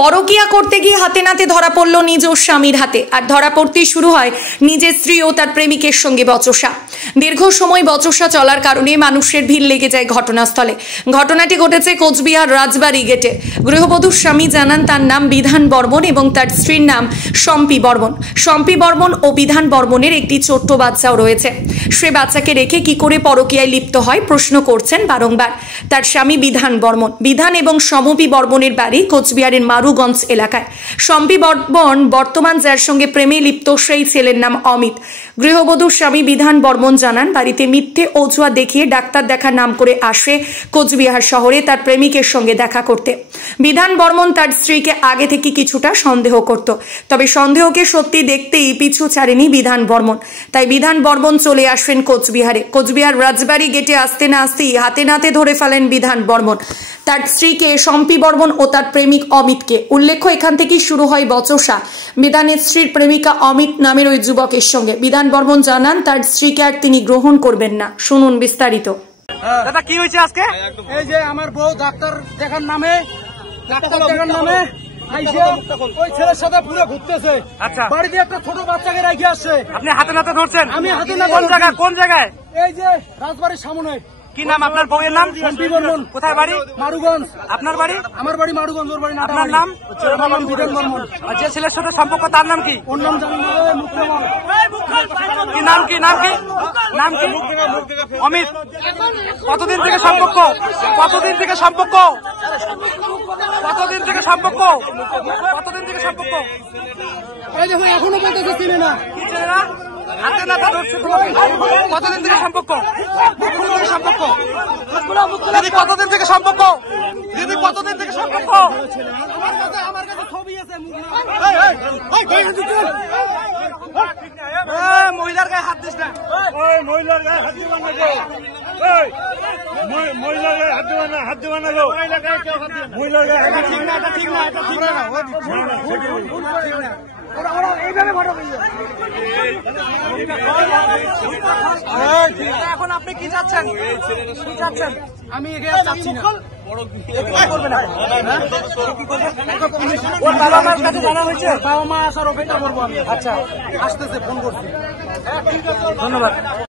পরকিয়া করতে গিয়ে হাতে নাতে ধরা পড়ল নিজ স্বামীর হাতে। আর ধরা পড়তেই শুরু হয় নিজের স্ত্রী ও তার প্রেমিকের সঙ্গে বচসা। দীর্ঘ সময় বচসা চলার কারণে মানুষের ভিড় লেগে যায় ঘটনাস্থলে। ঘটনাটি ঘটেছে কোচবিহার রাজবাড়ি গেটে। গৃহবধূর স্বামী জানান তার নাম বিধান বর্মন এবং তার স্ত্রীর নাম শম্পী বর্মন। শম্পী বর্মন ও বিধান বর্মনের একটি ছোট্ট বাচ্চাও রয়েছে। সে বাচ্চাকে রেখে কি করে পরকীয়ায় লিপ্ত হয় প্রশ্ন করছেন বারংবার তার স্বামী বিধান বর্মন। বিধান এবং শম্পী বর্মনের বাড়ি কোচবিহারের মারুগঞ্জ এলাকায়। শম্পী বর্মন বর্তমান যার সঙ্গে প্রেমে লিপ্ত সেই ছেলের নাম অমিত। গৃহবধূর স্বামী বিধান বর্মন জানান বাড়িতে মিথ্যে অজুহাত দেখিয়ে ডাক্তার দেখার নাম করে আসে কোচবিহার শহরে তার প্রেমিকের সঙ্গে দেখা করতে। বিধান বর্মন তার স্ত্রীকে আগে থেকে কিছুটা সন্দেহ করত, তবে সন্দেহকে সত্যি দেখতেই পিছু ছাড়েনি বিধান বর্মন। তাই বিধান বর্মন চলে আসেন কোচবিহারে। কোচবিহার রাজবাড়ি গেটে আসতে না আসতেই হাতে নাতে ধরে ফেলেন বিধান বর্মন তার স্ত্রীকে শম্পী বর্মন ও তার প্রেমিক অমিতকে। উল্লেখ্য এখান থেকেই শুরু হয় বচসা বিধানের স্ত্রীর প্রেমিকা অমিত নামের ওই যুবকের সঙ্গে। বিধান বর্মন জানান তার স্ত্রীকে আর তিনি গ্রহণ করবেন না। শুনুন বিস্তারিত। দাদা কি হয়েছে আজকে? এই যে আমার বউ ডাক্তার দেখার নামে ওই ছেলের সাথে পুরো ঘুরতেছে। আচ্ছা, বাড়িতে একটা ছোট বাচ্চাকে রেখে আসছে। আপনি হাতে নাতে ধরছেন? আমি হাতে নাতে। কোন জায়গায়? এই যে রাজবাড়ির সামনে। কি নাম আপনার বউয়ের নাম? শম্পী বর্মন। কোথায় বাড়ি? মারুগঞ্জ। আপনার বাড়ি? আমার বাড়ি মারুগঞ্জ। ওর বাড়ি আপনার নাম? আমার নাম বিধান বর্মন। আর যে ছেলের সাথে সম্পর্ক তার নাম কি? ওর নাম জানি না। কি নাম কি? নাম কি? নাম কি? অমিত। কতদিন থেকে সম্পর্ক? কতদিন থেকে সম্পর্ক? কতদিন থেকে সম্পর্ক? কতদিন থেকে সম্পর্ক? এই দেখুন এখনো বলতেছে চিনে না। কি ছেলে না? হাতে নাতে ধরছে। কতদিন থেকে সম্পর্ক? সম্পর্ক দিদি কতদিন থেকে সম্পর্ক? দিদি কতদিন থেকে সম্পর্ক? আমার কাছে ছবি আছে। মহিলার গায়ে হাত দিস না। মহিলার গায়ে হাত দিবেন না। মহিলার গায়ে হাত দিবেন না। হাত দিবেন না। মহিলার গায়ে হাত দিবেন না। ঠিক না, এটা ঠিক না। এখন আপনি কি চাচ্ছেন? কি চাচ্ছেন? আমি একে চাচ্ছি না। ওর বাবা মার কাছে জানা হয়েছে? বাবা মা আসার অপেক্ষা করবো আমি। আচ্ছা, আসতেছে, ফোন করছি। ধন্যবাদ।